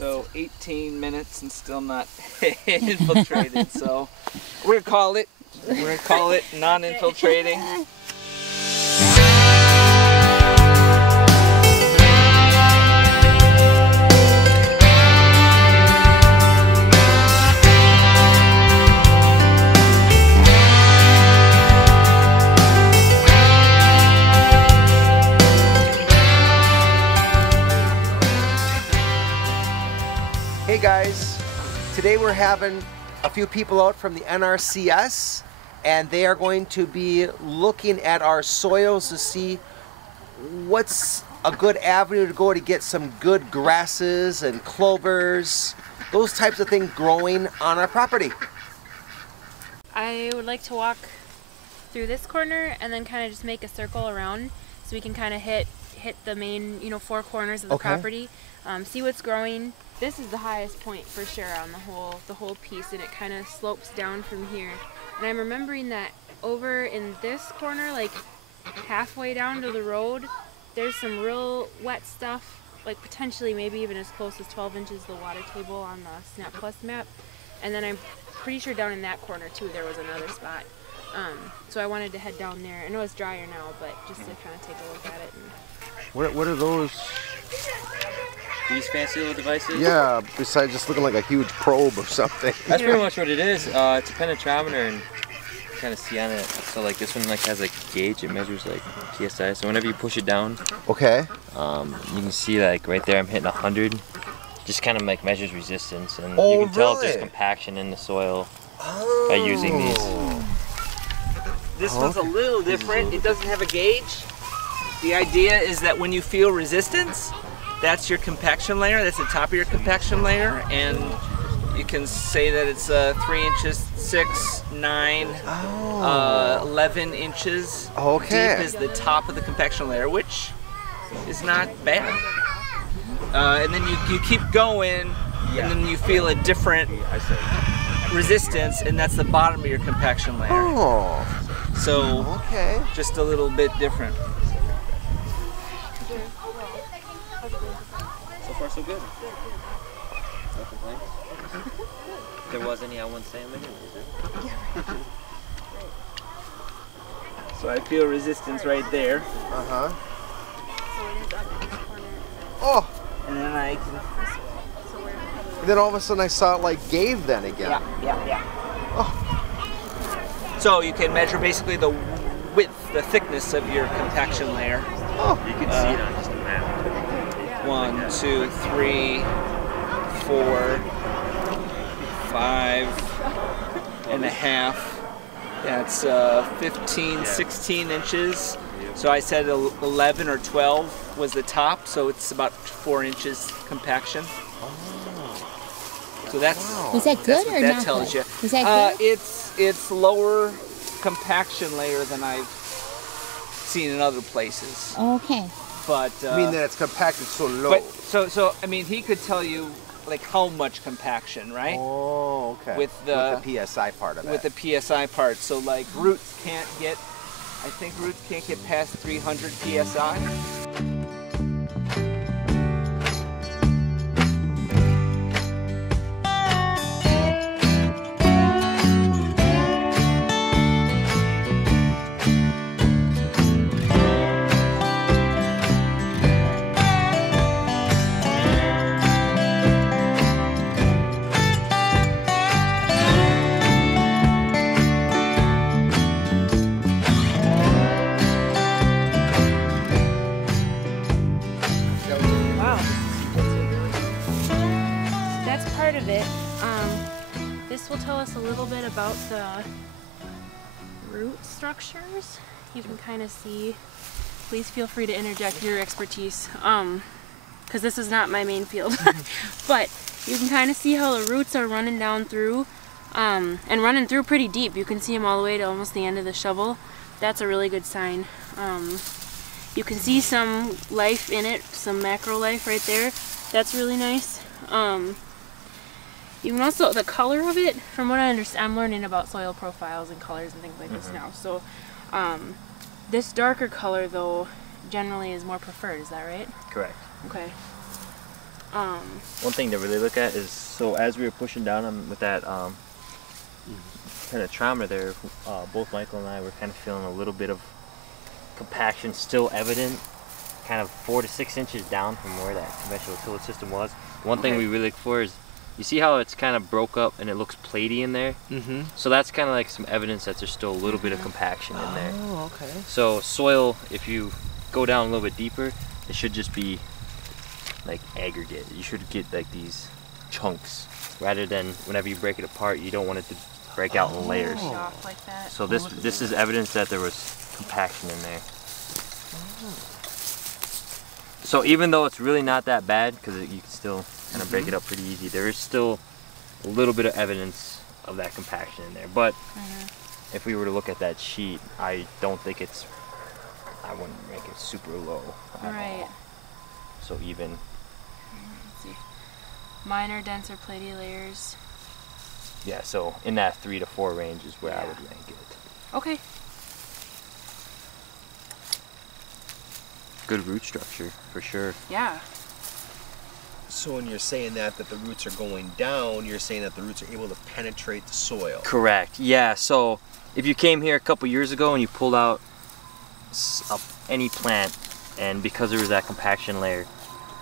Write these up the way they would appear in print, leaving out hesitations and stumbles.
So 18 minutes and still not infiltrated. So we're gonna call it non-infiltrating. Hey guys, today we're having a few people out from the NRCS and they are going to be looking at our soils to see what's a good avenue to go to get some good grasses and clovers, those types of things growing on our property. I would like to walk through this corner and then kind of just make a circle around so we can kind of hit the main, four corners of the property, see what's growing. This is the highest point for sure on the whole piece, and it kind of slopes down from here. And I'm remembering that over in this corner, like halfway down to the road, there's some real wet stuff, like potentially maybe even as close as 12 inches the water table on the Snap Plus map. And then I'm pretty sure down in that corner too there was another spot. So I wanted to head down there. I know it's drier now, but just to kind of take a look at it. And What are those? These fancy little devices? Yeah, besides just looking like a huge probe or something. That's pretty much what it is. It's a penetrometer, and you kind of see on it. So like this one has like a gauge. It measures like PSI. So whenever you push it down, Okay. you can see like right there I'm hitting 100. Just kind of like measures resistance, and Oh, you can tell if there's really? compaction in the soil by using these. This one's a little different. It doesn't have a gauge. The idea is that when you feel resistance, that's your compaction layer. That's the top of your compaction layer, and you can say that it's 3 inches, 6, 9, 11 inches Okay. deep is the top of the compaction layer, which is not bad. And then you keep going, and then you feel a different resistance, and that's the bottom of your compaction layer. Oh, So okay. just a little bit different. So far, so good. No complaints. If there was any, I wouldn't say them anyways. So I feel resistance right there. Uh-huh. Oh, And then I can... and then all of a sudden I saw it like gave then again. Yeah. Oh. So you can measure basically the width, the thickness of your compaction layer. Oh. You can see it on just a map. 1, 2, 3, 4, 5.5. That's 15, 16 inches. So I said 11 or 12 was the top, so it's about 4 inches compaction. So that's Was that good that's what or that not tells good? you. Was that good? It's lower compaction layer than I've seen in other places. Okay. But I mean that it's compacted so low. but so I mean he could tell you like how much compaction, right? Oh, okay. With the PSI part of it. With the PSI part. So like roots can't get past 300 PSI. This will tell us a little bit about the root structures. You can kind of see, please feel free to interject your expertise, because this is not my main field. But you can kind of see how the roots are running down through, and running through pretty deep. You can see them all the way to almost the end of the shovel. That's a really good sign. You can see some life in it, some macro life right there. That's really nice. You can also, the color of it, from what I understand, I'm learning about soil profiles and colors and things like this now. So this darker color though generally is more preferred, is that right? Correct. Okay. One thing to really look at is, so as we were pushing down with that penetrometer there, both Michael and I were kind of feeling a little bit of compaction still evident, kind of 4 to 6 inches down from where that conventional tillage system was. One thing we really look for is, you see how it's kind of broke up and it looks platey in there? So that's kind of like some evidence that there's still a little bit of compaction in there. Oh, okay. So soil, if you go down a little bit deeper, it should just be like aggregate. You should get like these chunks, rather than whenever you break it apart, you don't want it to break out in layers. Like that. So this is evidence that there was compaction in there. So even though it's really not that bad, because you can still kind of break it up pretty easy, there is still a little bit of evidence of that compaction in there. But if we were to look at that sheet, I don't think it's, I wouldn't make it super low at all. So even. Let's see. Minor, denser, platy layers. Yeah, so in that 3 to 4 range is where I would rank it. Okay. Good root structure, for sure. Yeah. So when you're saying that the roots are going down, you're saying that the roots are able to penetrate the soil. Correct. Yeah. So if you came here a couple years ago and you pulled out any plant, and because there was that compaction layer,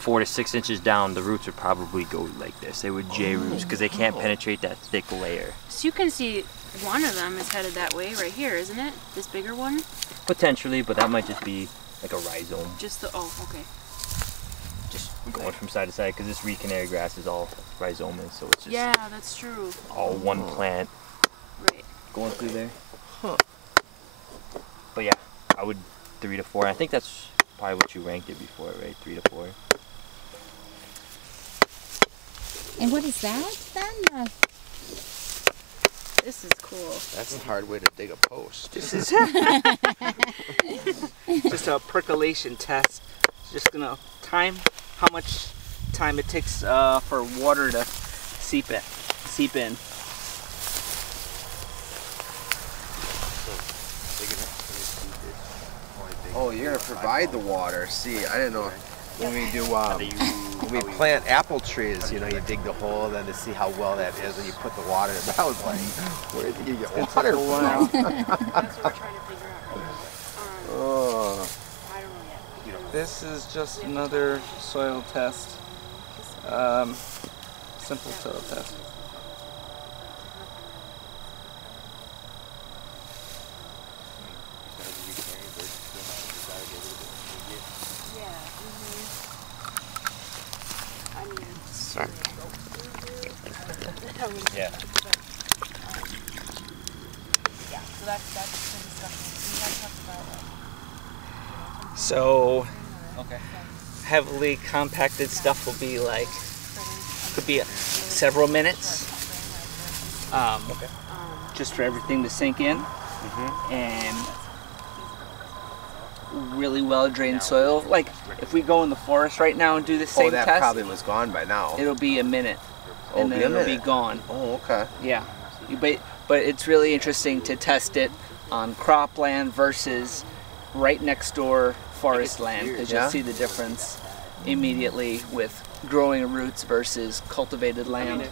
4 to 6 inches down, the roots would probably go like this. They would J roots because they can't penetrate that thick layer. So you can see one of them is headed that way right here, isn't it? This bigger one? Potentially, but that might just be like a rhizome. Just the, oh, okay. Just going from side to side, because this Canary Grass is all rhizomous, so it's just Yeah, that's true. all one plant Right. going through there. But yeah, I would 3 to 4. I think that's probably what you ranked it before, right? 3 to 4. And what is that then? This is cool. That's a hard way to dig a post. This is just a percolation test. Just gonna time how much time it takes for water to seep in. Oh, you're gonna provide the water. See, I didn't know. When we do, when we plant apple trees, you know, you dig the hole then to see how well that is, and you put the water in. But I was like, where did you get water from? That's what we're trying to figure out. Oh. I don't know yet. This is just another soil test. Simple soil test. Yeah. So that's the discussion. We had talked about So, heavily compacted stuff will be like, could be several minutes, just for everything to sink in, and really well drained soil. Like if we go in the forest right now and do the same that test, probably was gone by now. it'll be a minute, and then it'll be gone. Oh, okay. Yeah, but it's really interesting to test it on cropland versus right next door forest land, because you'll see the difference immediately with growing roots versus cultivated land.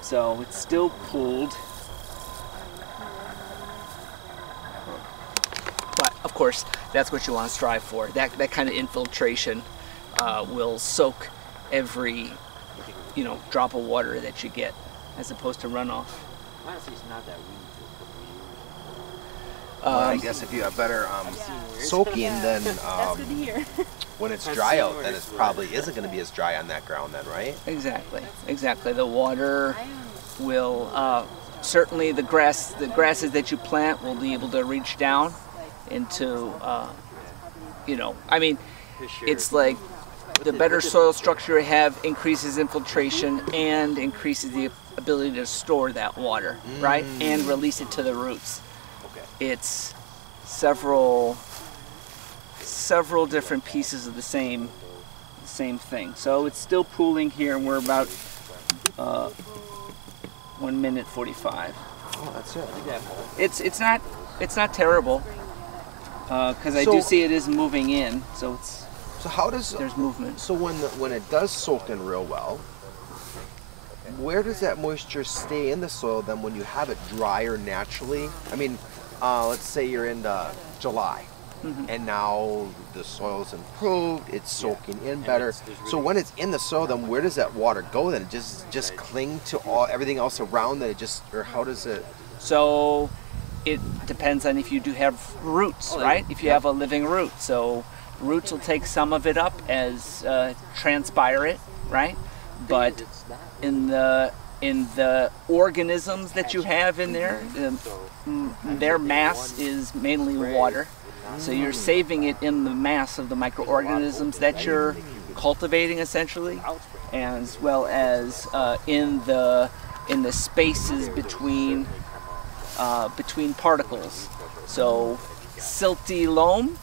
So it's still pooled, but of course that's what you want to strive for. That kind of infiltration will soak every drop of water that you get, as opposed to runoff. Honestly, it's not that weedy. I guess if you have better soaking, then that's good to hear. when it's dry out, then it probably isn't going to be as dry on that ground then, right? Exactly. The water will certainly the grasses that you plant will be able to reach down into I mean, it's like the better soil structure you have increases infiltration and increases the ability to store that water, right, and release it to the roots. It's several different pieces of the same thing. So it's still pooling here, and we're about 1 minute 45. Oh, that's it. It's not terrible, because I do see it is moving in. So it's So how does there's movement. So when it does soak in real well, where does that moisture stay in the soil then when you have it drier naturally? I mean, let's say you're in July, and now the soil's improved, it's soaking in better. So when it's in the soil, then where does that water go then? It just cling to everything else around that? Or how does it? So it depends on if you do have roots, right? If you have a living root. So roots will take some of it up as transpire it, right? But in the organisms that you have in there, their mass is mainly water. So you're saving it in the mass of the microorganisms that you're cultivating essentially, as well as in the spaces between particles. So silty loam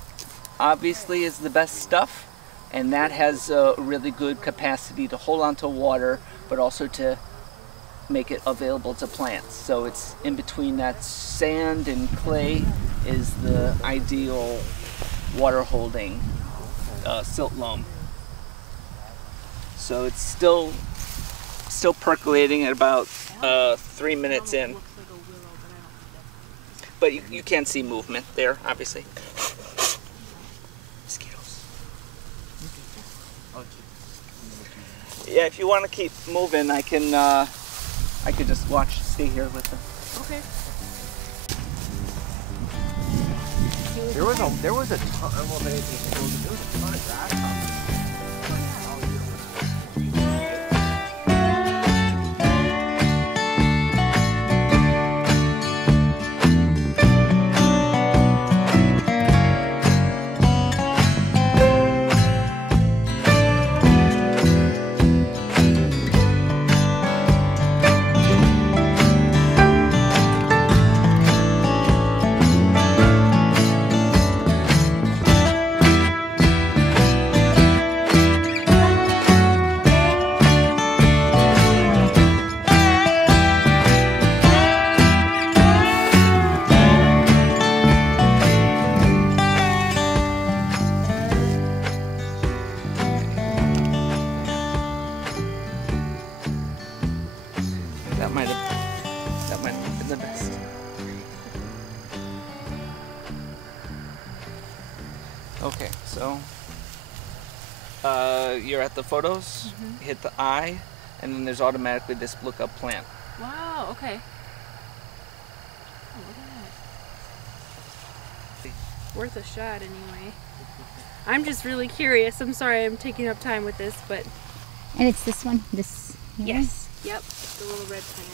obviously is the best stuff, and that has a really good capacity to hold on to water, but also to make it available to plants. So it's in between that sand and clay is the ideal water holding silt loam. So it's still percolating at about 3 minutes in. But you can see movement there, obviously. Mosquitoes. Yeah, if you want to keep moving, I could just stay here with them. Okay. There was a ton. I don't know if anything. There was a ton of grasshoppers. That might have been the best. Okay, so you're at the photos, hit the eye, and then there's automatically this look up plant. Wow, okay. Oh, look at that. Worth a shot anyway. I'm just really curious. I'm sorry I'm taking up time with this, but... And it's this one? This here? Yes. Yep. The little red plant.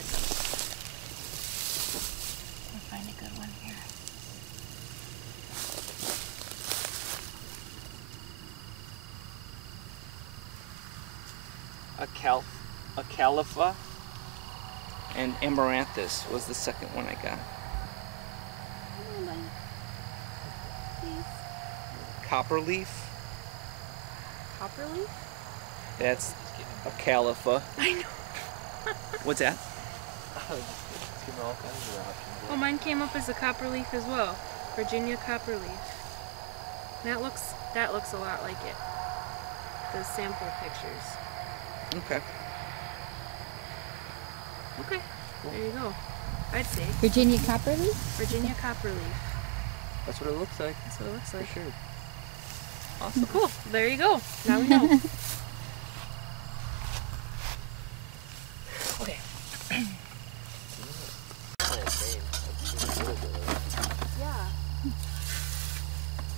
I'll find a good one here. A califa and amaranthus was the second one I got. Come on, please. Copperleaf. Copperleaf? That's a califa. I know. What's that? Oh, mine came up as a copperleaf as well. Virginia copperleaf. That looks a lot like it. The sample pictures. Okay. Okay. There you go. I'd say Virginia copperleaf? Virginia copperleaf. That's what it looks like. That's what it looks like. For sure. Awesome. Cool. There you go. Now we know. Okay. Yeah.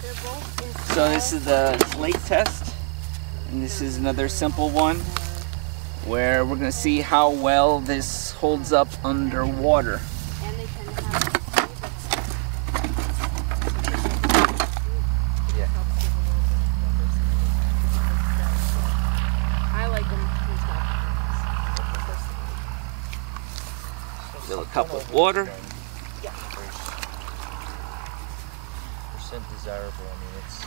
They're both in So this is the Flake Test, and this is another simple one where we're going to see how well this holds up underwater. and they tend to have I like them. Fill a cup with water. Percent desirable. I mean, it's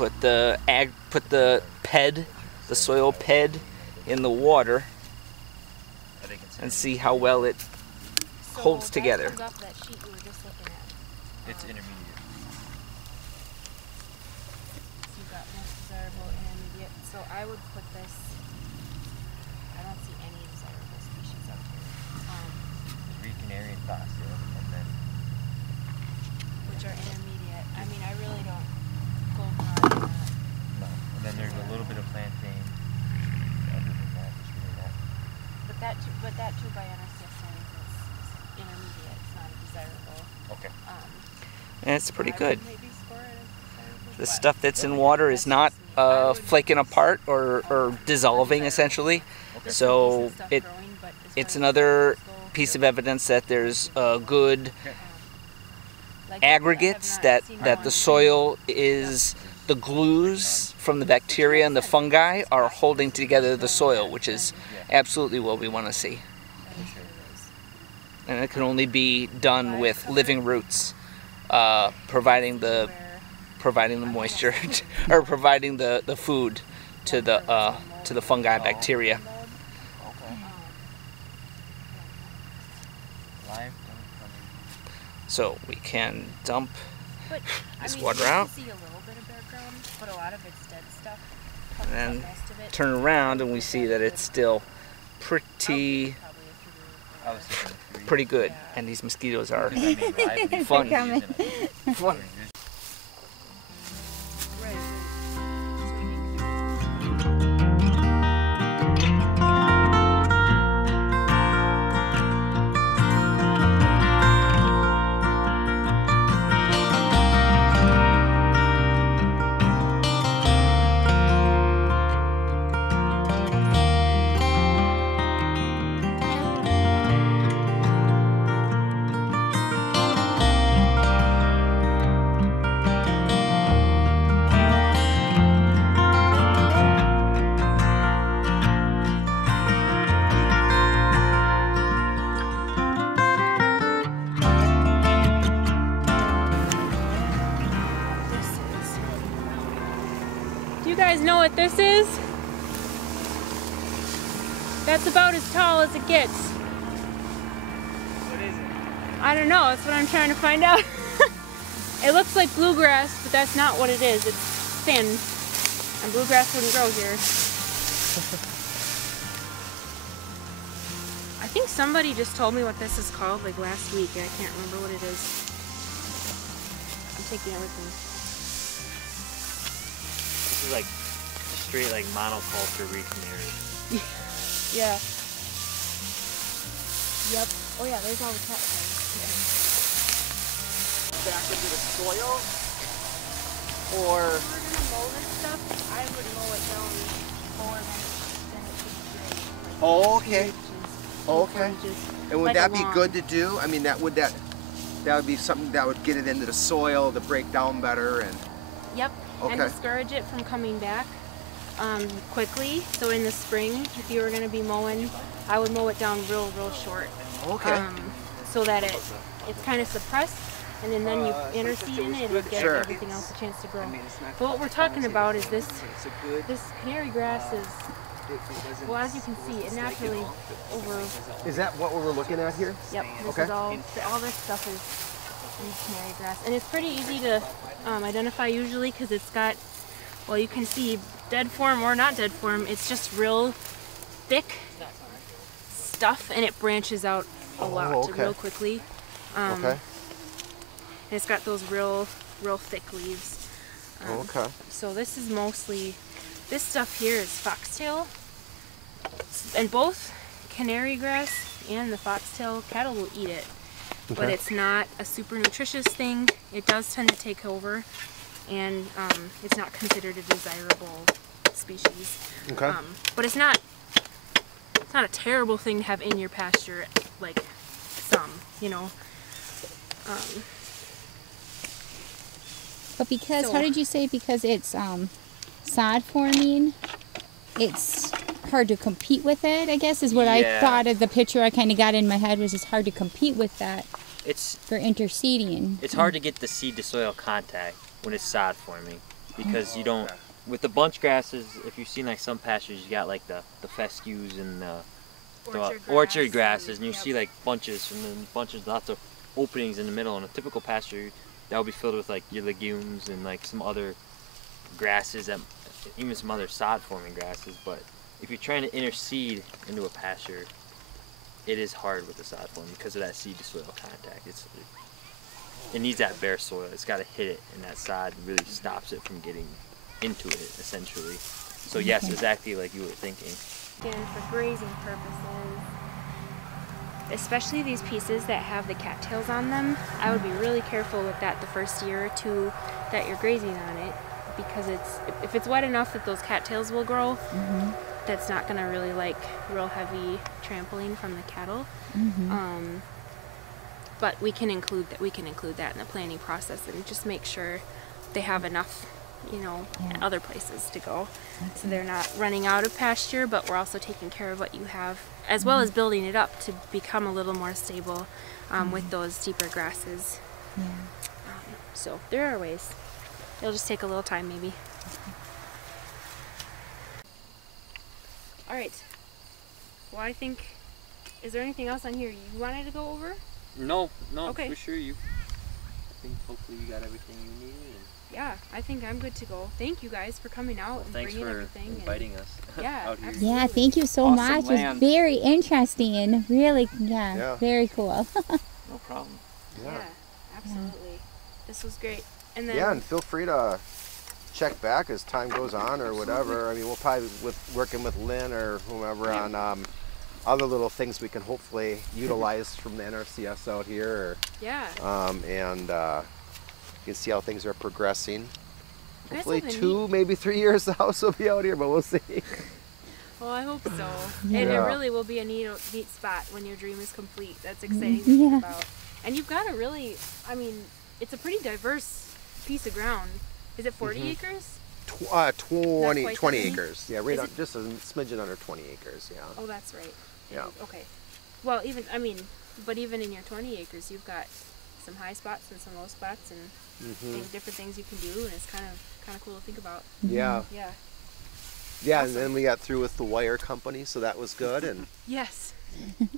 Put the ped, the soil ped, in the water, I think it's and see how well it holds together. That comes off that sheet we were just looking at. it's intermediate. So you've got most desirable, intermediate. I would put this. I don't see any desirable species up here. Three canary and Pasture, and then Which are intermediate. I mean, I really don't go hard on that. no. And then there's a little bit of plantain. Other than that, just really not. But that too by NRCS standards is intermediate. It's not desirable. Okay. And it's pretty I good. would maybe score it as desirable, The but stuff that's in water is not flaking apart or dissolving essentially. there's So some decent stuff it growing, but as it's far as another those go, piece of evidence that there's good like I have aggregates not that seen the one. soil is the glues from the bacteria and the fungi are holding together the soil, which is absolutely what we want to see. And it can only be done with living roots, providing the moisture or providing the food to the fungi bacteria. Live. So we can dump But, this I mean, water you can out. see a little bit of bare ground, but a lot of it's dead stuff. And then Most of it- turn around and we see that it's still pretty probably a few I was thinking three. pretty good. And these mosquitoes are Because I mean, live is Fun. using it. fun. Do you guys know what this is? That's about as tall as it gets. What is it? I don't know, that's what I'm trying to find out. It looks like bluegrass, but that's not what it is. It's thin, and bluegrass wouldn't grow here. I think somebody just told me what this is called like last week, and I can't remember what it is. I'm taking everything. This is like straight like monoculture reef canary. Yeah. Yep. Oh yeah, there's all the cat things. Back into the soil, or If we're gonna mow this stuff, I would mow it down more than it should be great. oh, okay. 2 inches, Okay. 4 inches, And would like a that be lawn. good to do? I mean, that would be something that would get it into the soil to break down better and. Yep. And Okay. discourage it from coming back quickly. So in the spring, if you were gonna be mowing, I would mow it down real short. Okay. So that it's kind of suppressed, and then you interseed in it and get Sure. everything else a chance to grow. But what we're talking about is this canary grass is, well, as you can see, it naturally over. Is that what we're looking at here? Yep. This Okay. is all this stuff is canary grass, and it's pretty easy to identify usually because it's got, well, you can see dead form or not dead form. It's just real thick stuff, and it branches out a lot okay. real quickly. Okay. And it's got those real thick leaves. Okay. So this is mostly, this stuff here is foxtail, and both canary grass and the foxtail, cattle will eat it, but Okay. it's not a super nutritious thing. It does tend to take over, and it's not considered a desirable species. Okay. But it's not a terrible thing to have in your pasture, like some, you know. But because, So- how did you say, because it's sod forming, it's hard to compete with it, I guess, is what I Yeah. thought of the picture I kind of got in my head, was it's hard to compete with that It's for interseeding. hard to get the seed to soil contact when it's sod forming because you don't. With the bunch grasses, if you've seen like some pastures, you got like the fescues and the orchard grasses, and you see like bunches and then bunches, lots of openings in the middle. In a typical pasture, that will be filled with like your legumes and like some other grasses that even some other sod forming grasses, but if you're trying to interseed into a pasture, it is hard with the sod forming because of that seed to soil contact. It needs that bare soil. It's got to hit it, and that sod really stops it from getting into it, essentially. So yes, exactly like you were thinking. Again, for grazing purposes, especially these pieces that have the cattails on them, I would be really careful with that the first year or two that you're grazing on it, because if it's wet enough that those cattails will grow, that's not going to really like real heavy trampling from the cattle. But we can include that. We can include that in the planning process and just make sure they have enough, you know, other places to go, so they're not running out of pasture. But we're also taking care of what you have, as well as building it up to become a little more stable with those deeper grasses. So there are ways. It'll just take a little time, maybe. All right. Well, I think. Is there anything else on here you wanted to go over? No, Okay. for sure. I think hopefully you got everything you need. Yeah, I think I'm good to go. Thank you guys for coming out and Thanks bringing for everything. inviting us Yeah, out here. absolutely. Yeah, thank you so Awesome much. land. It's very interesting. Really, Yeah. very cool. No problem. Yeah, absolutely. This was great. And then Yeah, and feel free to check back as time goes on or whatever. I mean, we'll probably working with Lynn or whomever on other little things we can hopefully utilize from the NRCS out here. yeah. And you can see how things are progressing. Guys Hopefully have a 2, maybe 3 years the house will be out here, but we'll see. Well, I hope so. Yeah. And it really will be a neat spot when your dream is complete. That's exciting to think Yeah. about. And you've got a really, I mean, it's a pretty diverse piece of ground. Is it 40 acres? 20 quite 20 that. acres. Yeah, right Is on, it- just a smidgen under 20 acres, yeah. Oh, that's right. Yeah. Okay. Well, even, I mean, but even in your 20 acres, you've got some high spots and some low spots and different things you can do, and it's kind of cool to think about. Yeah. Yeah. Yeah, Awesome. and then we got through with the wire company, so that was good, and Yes.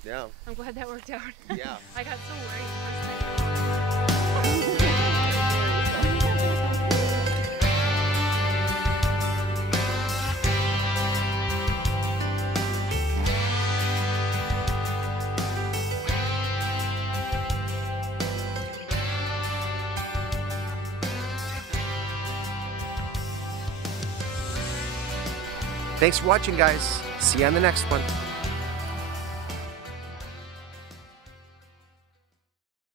yeah. I'm glad that worked out. Yeah. I got so worried the first time. Thanks for watching, guys. See you on the next one.